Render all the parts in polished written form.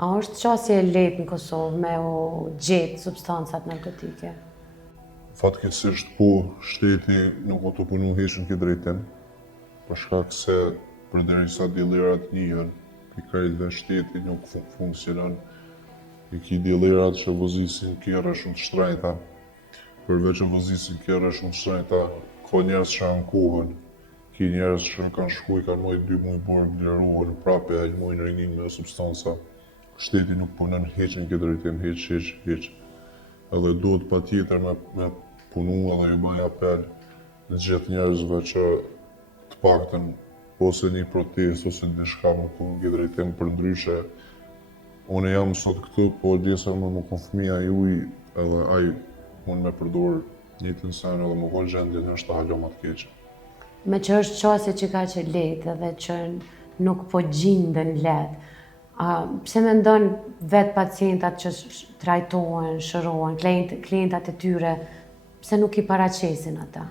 A është qasje e lehtë në Kosovë me u gjetë substancat narkotike? Fatkeqësisht po, shteti nuk o të punu heq në këtë drejtim, për shkak se përderisa diellerat njihen, pikërisht shteti nuk funksionon. I ki diellerat që vozisin kjerra shumë të shtrenjta. Përveç që vozisin kjerra shumë të shtrenjta, ka njerëz që ankohen. Ki njerëz që kanë shkuj, kanë mojt 2 muj burg, liruhen, prape e mojnë rinin me substanca. Shteti nuk punon heq në këtë drejtim, heq. Edhe duhet patjetër me punu edhe ju bëj apel në gjithë njerëzve që të paktën ose një protestë ose diçka më punu në këtë drejtim, për ndryshe unë jam sot këtu, po djesa më kon fëmija juj edhe ai mund me përdor njëjtën sen edhe më kon gjendje në është halo më të keqe. Me që është qasje që ka që lehtë edhe që nuk po gjindën lehtë, pse mendon vetë pacientat që trajtohen, shërohen, klientat e tyre, pse nuk i paraqesin ata?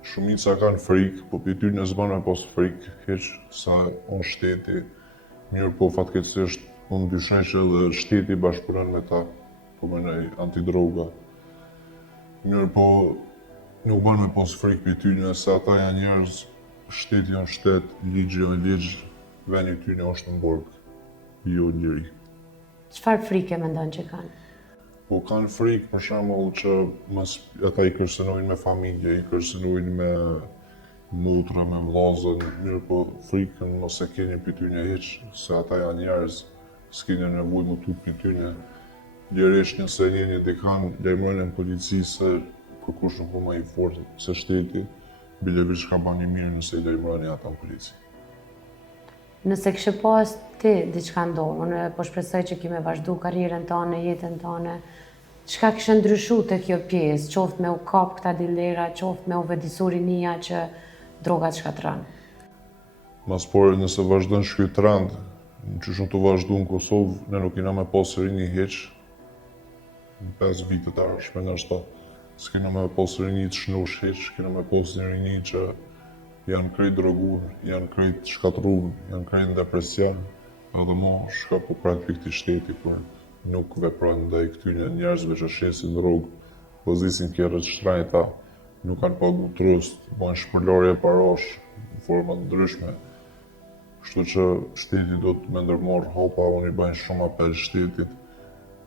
Shumica kanë frikë, po për ty në zbanë me pas frikë, heq sa unë shteti, mirë po fatkeqësisht unë dyshoj që edhe shteti bashkëpunon me ta, po menoj antidroga. Mirë po nuk banë me pas frikë për ty nëse ata janë njerëz, shteti janë shtet, ligji janë ligj, veni ty në është në burg, jo njëri. Çfarë frike mendon që kanë? Po kanë frikë për shembull që ata i kërcënojnë me familje, i kërcënojnë me motra, me vllazën, mirë po frikën mos e keni për ty në hiç, se ata janë njerëz, s'keni nevojë më tut për ty në. Lirisht nëse njeni dikan, lajmërojnë në polici se kërkush nuk po më i fortë se shteti, bilevish ka bani mirë nëse i lajmërojnë ata në polici. Nëse kështë pas ti diçka ndodhur, unë po shpresoj që ki me vazhdu karrierën tënde, jetën tënde, çka kishte ndryshu te kjo pjesë, qoftë me u kap këta dilera, qoftë me u vëdisur rinia që drogat shkatërron? Mas por nëse vazhdon ky trend, që shumë të vazhdu në Kosovë, ne nuk kena me pas rini heq, në 5 vite të ardhshme ndoshta, s'kena me pas rini të shnosh heq, kena me pas një rini që janë krejt drogun, janë krejt shkatrun, janë krejt në depresion, edhe mo shka po prajt për këti shteti, kur nuk veprojnë ndaj këtyne njerëzve që shesin drogë, pozisin kjerët shtrajta, nuk kanë pagu trust, bojnë shpërlarje parash, në format ndryshme. Kështu që shteti do të me ndërmarrë hopa, unë i bajnë shumë apel shtetit.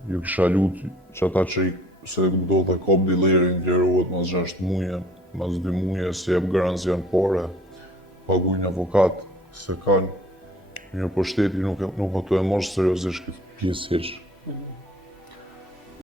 Ju kisha lutë që ata që se do të kop dilerin, gjerohet mas 6 muje, mas 2 muje, si jep garancion pare, pagujnë avokat, se kanë, mirë po shteti nuk ato e marrë seriozisht këtë pjesë heq.